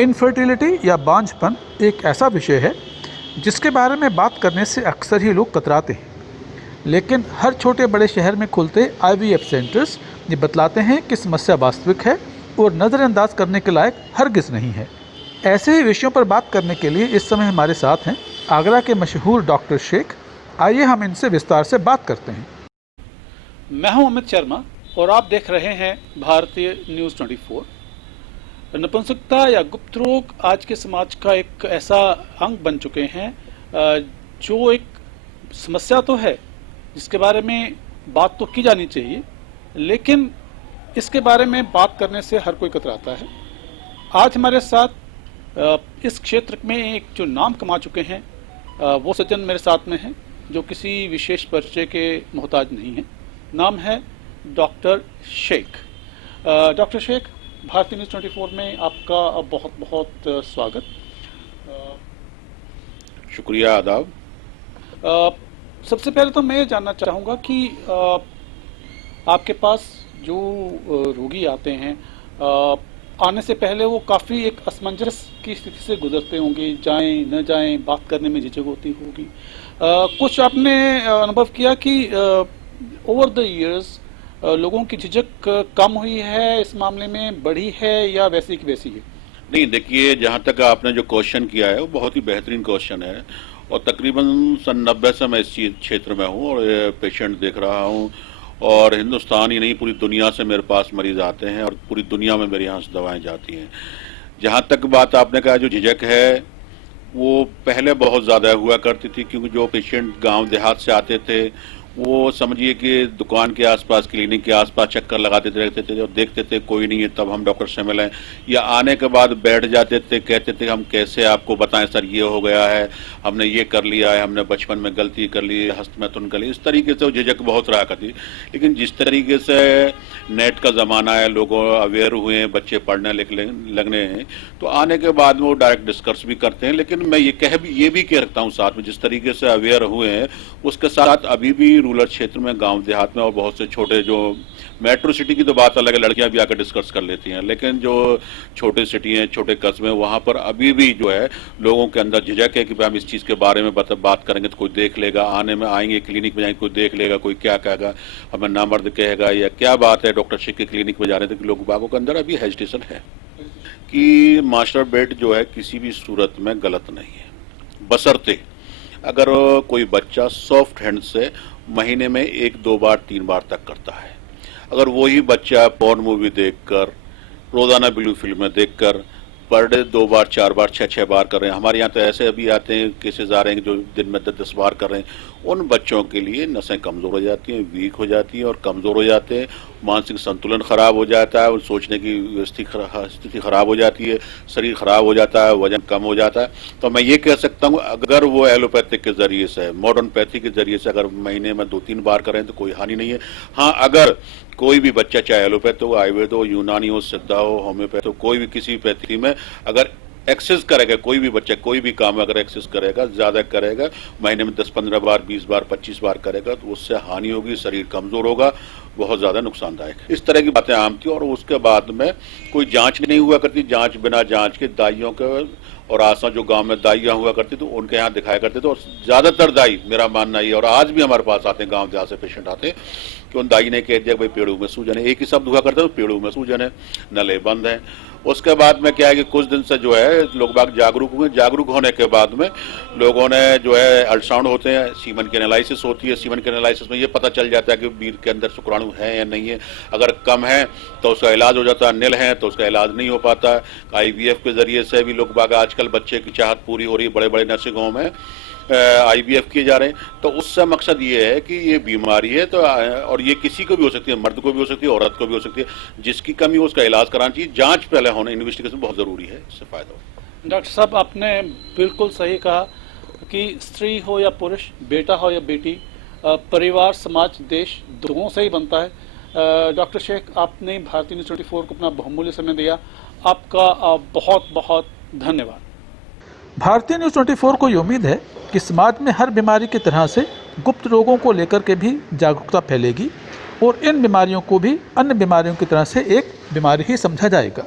Infertility या बांझपन एक ऐसा विषय है जिसके बारे में बात करने से अक्सर ही लोग कतराते हैं, लेकिन हर छोटे बड़े शहर में खुलते IVF सेंटर्स ये बतलाते हैं कि समस्या वास्तविक है और नज़रअंदाज करने के लायक हरगिज़ नहीं है। ऐसे ही विषयों पर बात करने के लिए इस समय हमारे साथ हैं आगरा के मशहूर डॉक्टर शेख। आइए हम इनसे विस्तार से बात करते हैं। मैं हूं अमित शर्मा और आप देख रहे हैं भारतीय न्यूज़ 24। नपुंसकता या गुप्त रोग आज के समाज का एक ऐसा अंग बन चुके हैं जो एक समस्या तो है जिसके बारे में बात तो की जानी चाहिए, लेकिन इसके बारे में बात करने से हर कोई कतराता है। आज हमारे साथ इस क्षेत्र में एक जो नाम कमा चुके हैं वो सज्जन मेरे साथ में हैं जो किसी विशेष परिचय के मोहताज नहीं है। नाम है डॉक्टर शेख। डॉक्टर शेख, भारतीय न्यूज़ 24 में आपका बहुत बहुत स्वागत। शुक्रिया, आदाब। सबसे पहले तो मैं ये जानना चाहूँगा कि आपके पास जो रोगी आते हैं आने से पहले वो काफ़ी एक असमंजस की स्थिति से गुजरते होंगे, जाएं न जाएं, बात करने में झिझक होती होगी। कुछ आपने अनुभव किया कि ओवर द इयर्स लोगों की झिझक कम हुई है, इस मामले में बढ़ी है या वैसी की वैसी है? नहीं, देखिए, जहाँ तक आपने जो क्वेश्चन किया है वो बहुत ही बेहतरीन क्वेश्चन है और तकरीबन सन 90 से मैं इस क्षेत्र में हूँ और पेशेंट देख रहा हूँ और हिंदुस्तान ही नहीं पूरी दुनिया से मेरे पास मरीज आते हैं और पूरी दुनिया में मेरे यहाँ से दवाएं जाती हैं। जहाँ तक बात आपने कहा जो झिझक है वो पहले बहुत ज़्यादा हुआ करती थी, क्योंकि जो पेशेंट गांव देहात से आते थे वो समझिए कि दुकान के आसपास, क्लिनिक के आसपास चक्कर लगाते रहते थे और देखते थे कोई नहीं है तब हम डॉक्टर से मिलें, या आने के बाद बैठ जाते थे, कहते थे हम कैसे आपको बताएं सर, ये हो गया है, हमने ये कर लिया है, हमने बचपन में गलती कर ली, हस्तमैथुन कर ली। इस तरीके से वो झिझक बहुत रहा करती। लेकिन जिस तरीके से नेट का ज़माना है, लोग अवेयर हुए हैं, बच्चे पढ़ने लगने हैं, तो आने के बाद वो डायरेक्ट डिस्कस भी करते हैं। लेकिन मैं ये भी कह रखता हूँ साथ में, जिस तरीके से अवेयर हुए हैं उसके साथ अभी भी रूरल क्षेत्र में, गांव देहात में और बहुत से छोटे, जो मेट्रो सिटी की तो बात अलग है, लड़कियां भी आकर डिस्कस कर लेती हैं, लेकिन जो छोटे सिटी हैं, छोटे कस्बे, वहां पर अभी भी जो है लोगों के अंदर झिझक है कि भाई हम इस चीज़ के बारे में बात करेंगे तो कोई देख लेगा, आने में आएंगे क्लिनिक में जाएंगे कोई देख लेगा, कोई क्या कहेगा, हमें नामर्द कहेगा, या क्या बात है डॉक्टर शेख की क्लिनिक में जा रहे थे, कि लोग बागों के अंदर अभी हेजिटेशन है कि मास्टर बेड जो है किसी भी सूरत में गलत नहीं है, बशर्ते अगर कोई बच्चा सॉफ्ट हैंड से महीने में 1, 2 बार, 3 बार तक करता है। अगर वही बच्चा पॉर्न मूवी देखकर, रोजाना ब्लू फिल्में देखकर पर डे 2 बार, 4 बार, 6 बार कर रहे हैं, हमारे यहाँ तो ऐसे अभी आते हैं, केसेस आ रहे हैं जो दिन में 10 बार कर रहे हैं, उन बच्चों के लिए नसें कमज़ोर हो जाती हैं, वीक हो जाती हैं और कमज़ोर हो जाते हैं, मानसिक संतुलन खराब हो जाता है, सोचने की स्थिति खराब हो जाती है, शरीर खराब हो जाता है, वजन कम हो जाता है। तो मैं ये कह सकता हूँ अगर वो एलोपैथिक के जरिए से, मॉडर्न पैथी के जरिए से अगर महीने में 2-3 बार करें तो कोई हानि नहीं है। हाँ, अगर कोई भी बच्चा, चाहे एलोपैथ हो, आयुर्वेद हो, यूनानी हो, सिद्धा हो, होम्योपैथ हो, कोई भी किसी पैथी में अगर एक्सेस करेगा, कोई भी बच्चा कोई भी काम अगर एक्सेस करेगा, ज़्यादा करेगा, महीने में 10-15 बार, 20 बार, 25 बार करेगा, तो उससे हानि होगी, शरीर कमज़ोर होगा, बहुत ज़्यादा नुकसानदायक है। इस तरह की बातें आम थी और उसके बाद में कोई जांच नहीं हुआ करती। जांच बिना जांच के दाइयों के और आशा जो गांव में दाइयाँ हुआ करती तो उनके यहाँ दिखाया करते थे, और ज़्यादातर दाई, मेरा मानना ये, और आज भी हमारे पास आते हैं, गाँव जहाँ से पेशेंट आते हैं, कि उन दाई ने कह दिया भाई पेड़ों में सूजन है, एक ही शब्द हुआ करता है, पेड़ों में सूजन है, नले बंद है। उसके बाद में क्या है कि कुछ दिन से जो है लोग बाग जागरूक हुए। जागरूक होने के बाद में लोगों ने जो है अल्ट्रासाउंड होते हैं, सीमन की एनालिसिस होती है, सीमन के एनालिसिस में ये पता चल जाता है कि वीर के अंदर शुक्राणु है या नहीं है। अगर कम है तो उसका इलाज हो जाता है, निल है तो उसका इलाज नहीं हो पाता है। IVF के जरिए से भी लोग बाग आजकल बच्चे की चाहत पूरी हो रही है, बड़े बड़े नर्सिंग होम में IVF किए जा रहे हैं। तो उससे मकसद ये है कि ये बीमारी है तो, और ये किसी को भी हो सकती है, मर्द को भी हो सकती है, औरत को भी हो सकती है, जिसकी कमी हो उसका इलाज कराना चाहिए। जांच पहले होना, इन्वेस्टिगेशन बहुत ज़रूरी है, इससे फ़ायदा हो। डॉक्टर साहब, आपने बिल्कुल सही कहा कि स्त्री हो या पुरुष, बेटा हो या बेटी, परिवार, समाज, देश दोनों से ही बनता है। डॉक्टर शेख, आपने भारतीय न्यूज़ 24 को अपना बहुमूल्य समय दिया, आपका बहुत बहुत धन्यवाद। भारतीय न्यूज़ 24 को ये उम्मीद है कि समाज में हर बीमारी की तरह से गुप्त रोगों को लेकर के भी जागरूकता फैलेगी और इन बीमारियों को भी अन्य बीमारियों की तरह से एक बीमारी ही समझा जाएगा।